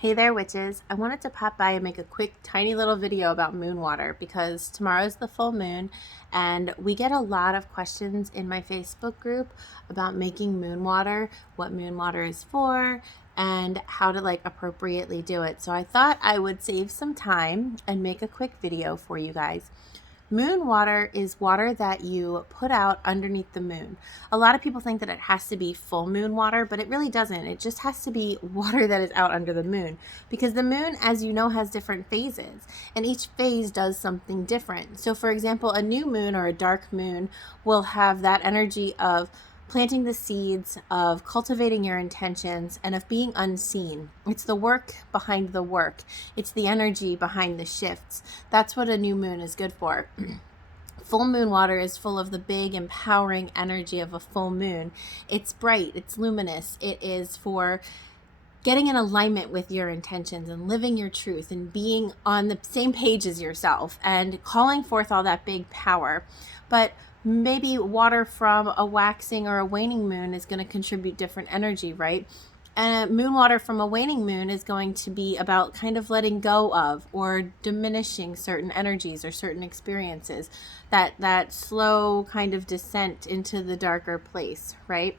Hey there, witches. I wanted to pop by and make a quick, tiny little video about moon water because tomorrow's the full moon and we get a lot of questions in my Facebook group about making moon water, what moon water is for, and how to appropriately do it. So I thought I would save some time and make a quick video for you guys. Moon water is water that you put out underneath the moon. A lot of people think that it has to be full moon water, but it really doesn't. It just has to be water that is out under the moon because the moon, as you know, has different phases and each phase does something different. So for example, a new moon or a dark moon will have that energy of planting the seeds, of cultivating your intentions, and of being unseen. It's the work behind the work. It's the energy behind the shifts. That's what a new moon is good for. Full moon water is full of the big, empowering energy of a full moon. It's bright, it's luminous, it is for getting in alignment with your intentions and living your truth and being on the same page as yourself and calling forth all that big power. But maybe water from a waxing or a waning moon is going to contribute different energy, right? And moon water from a waning moon is going to be about kind of letting go of or diminishing certain energies or certain experiences, that slow kind of descent into the darker place, right?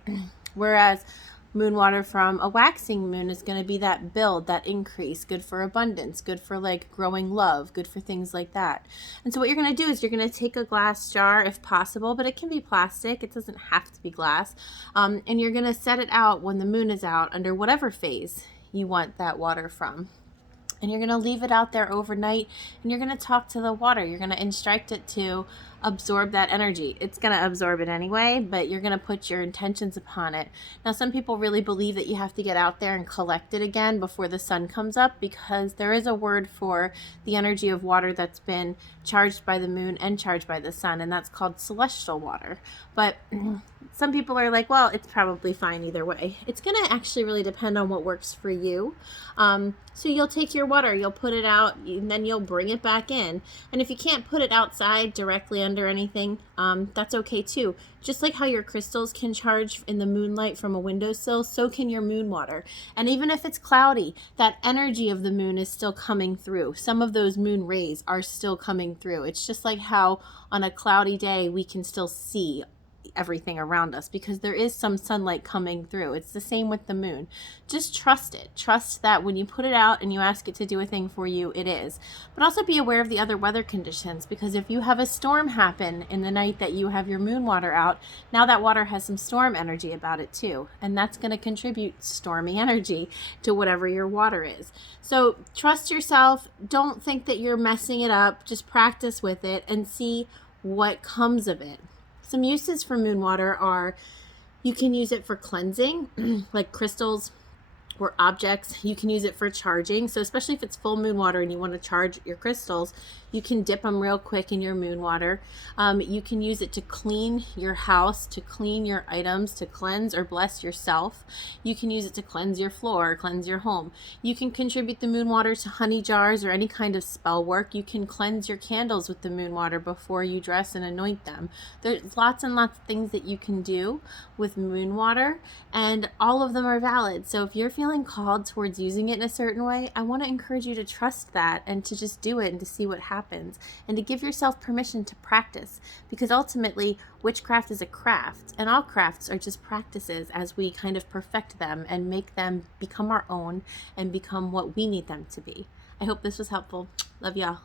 Whereas moon water from a waxing moon is going to be that build, that increase, good for abundance, good for growing love, good for things like that. And so what you're going to do is you're going to take a glass jar if possible, but it can be plastic. It doesn't have to be glass. And you're going to set it out when the moon is out under whatever phase you want that water from. And you're going to leave it out there overnight and you're going to talk to the water. You're going to instruct it to absorb that energy. It's going to absorb it anyway, but you're going to put your intentions upon it. Now, some people really believe that you have to get out there and collect it again before the sun comes up because there is a word for the energy of water that's been charged by the moon and charged by the sun, and that's called celestial water. But some people are like, well, it's probably fine either way. It's going to actually really depend on what works for you. So you'll take your water, you'll put it out, and then you'll bring it back in. And if you can't put it outside directly under anything, that's okay too. Just like how your crystals can charge in the moonlight from a windowsill, so can your moon water. And even if it's cloudy, that energy of the moon is still coming through. Some of those moon rays are still coming through. It's just like how on a cloudy day we can still see everything around us because there is some sunlight coming through. It's the same with the moon. Just trust it. Trust that when you put it out and you ask it to do a thing for you, it is. But also be aware of the other weather conditions because if you have a storm happen in the night that you have your moon water out, now that water has some storm energy about it too. And that's going to contribute stormy energy to whatever your water is. So trust yourself. Don't think that you're messing it up. Just practice with it and see what comes of it. Some uses for moon water are you can use it for cleansing, like crystals or objects. You can use it for charging. So especially if it's full moon water and you want to charge your crystals, you can dip them real quick in your moon water. You can use it to clean your house, to clean your items, to cleanse or bless yourself. You can use it to cleanse your floor, cleanse your home. You can contribute the moon water to honey jars or any kind of spell work. You can cleanse your candles with the moon water before you dress and anoint them. There's lots and lots of things that you can do with moon water, and all of them are valid. So if you're feeling called towards using it in a certain way, I want to encourage you to trust that and to just do it and to see what happens and to give yourself permission to practice, because ultimately witchcraft is a craft and all crafts are just practices as we kind of perfect them and make them become our own and become what we need them to be. I hope this was helpful. Love y'all.